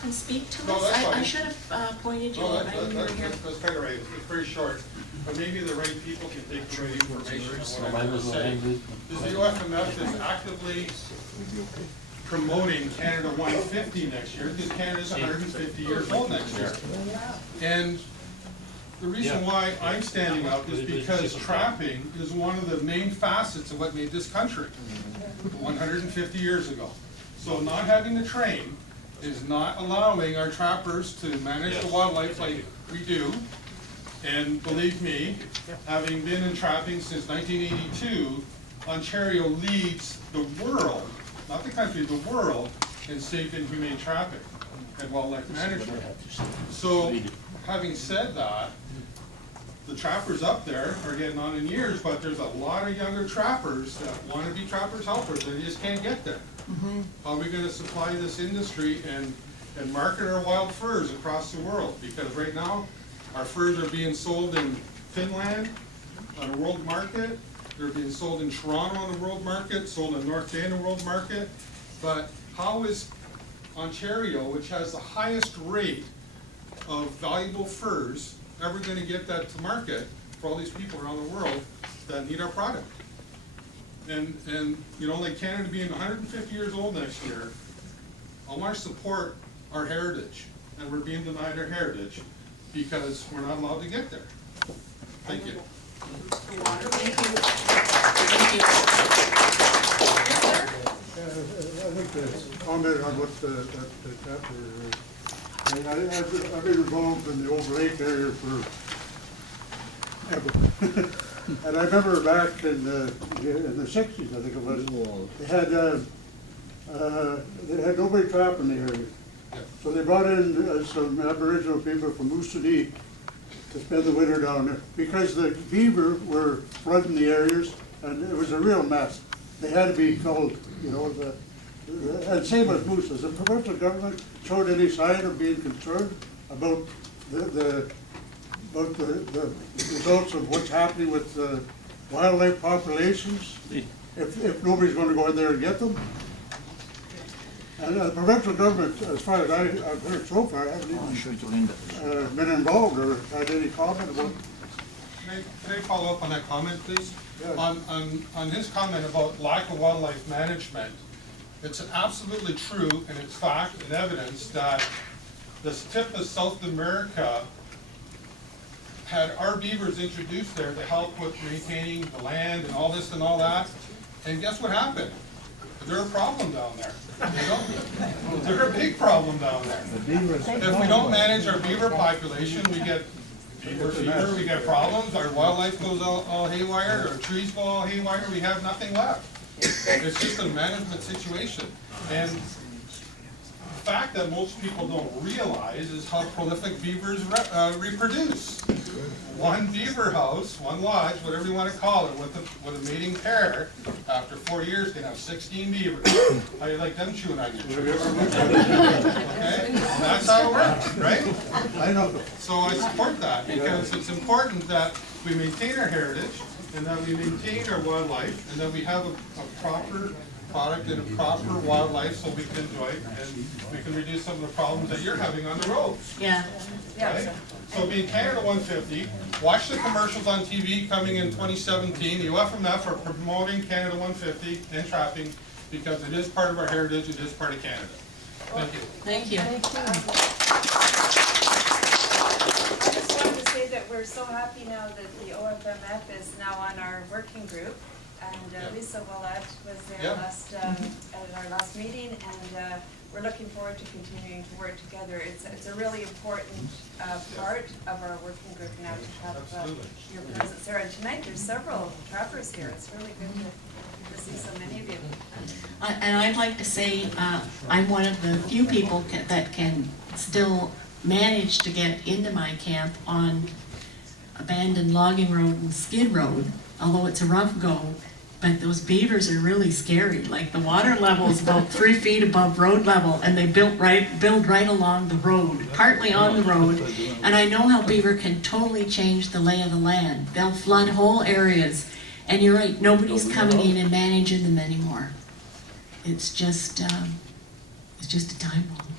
up and speak to No, us? that's I fine. should have pointed you No, out. I didn't hear. that's kind of right, it's very short, but maybe the right people can take the right information on what I'm going to say. Is the UFMF is actively promoting Canada 150 next year, because Canada's 150 years old next year. And the reason why I'm standing up is because trapping is one of the main facets of what made this country 150 years ago. So not having to train is not allowing our trappers to manage the wildlife like we do. And believe me, having been in trapping since 1982, Ontario leads the world, not the country, the world, in safe and humane trapping and wildlife management. So, having said that, the trappers up there are getting on in years, but there's a lot of younger trappers that want to be trappers helpers, and they just can't get there. How are we going to supply this industry and market our wild furs across the world? Because right now, our furs are being sold in Finland on a world market. They're being sold in Toronto on the world market, sold in North Bay on the world market. But how is Ontario, which has the highest rate of valuable furs, ever going to get that to market for all these people around the world that need our product? And you know, like Canada being 150 years old next year, I want to support our heritage, and we're being denied our heritage because we're not allowed to get there. Thank you. Thank you. I think to comment on what the chapter, I mean, I've been involved in the Old Lake area forever. And I remember back in the 60s, I think it was, they had nobody trapping the area. So they brought in some Aboriginal people from Moosonee to spend the winter down there, because the beaver were flooding the areas, and it was a real mess. They had to be culled, you know, and same with moose. Has the provincial government showed any sign of being concerned about the results of what's happening with the wildlife populations, if nobody's going to go in there and get them? And the provincial government, as far as I've heard so far, haven't even been involved or had any comment about. Can I follow up on that comment, please? Yeah. On his comment about lack of wildlife management, it's absolutely true, and it's fact and evidence that the tip of South America had our beavers introduced there to help with maintaining the land and all this and all that. And guess what happened? They're a problem down there. You know? They're a big problem down there. If we don't manage our beaver population, we get beaver fever, we get problems, our wildlife goes all haywire, our trees go all haywire, we have nothing left. It's just a management situation. And the fact that most people don't realize is how prolific beavers reproduce. One beaver house, one lodge, whatever you want to call it, with a mating pair, after 4 years can have 16 beavers. How do you like them chewing on you? Okay? That's how it works, right? I know. So I support that, because it's important that we maintain our heritage, and that we maintain our wildlife, and that we have a proper product and a proper wildlife so we can enjoy it, and we can reduce some of the problems that you're having on the roads. Yeah. Right? So being Canada 150, watch the commercials on TV coming in 2017. The UFMF are promoting Canada 150 and trapping because it is part of our heritage, it is part of Canada. Thank you. Thank you. I just wanted to say that we're so happy now that the OFMF is now on our working group. And Lisa Willett was there at our last meeting, and we're looking forward to continuing to work together. It's a really important part of our working group now to have your presence there. And tonight there's several trappers here. It's really good to see so many of you. And I'd like to say I'm one of the few people that can still manage to get into my camp on abandoned logging road and skid road, although it's a rough go. But those beavers are really scary. Like, the water level is about 3 feet above road level, and they build right along the road, partly on the road. And I know how beaver can totally change the lay of the land. They'll flood whole areas, and you're right, nobody's coming in and managing them anymore. It's just a time bomb.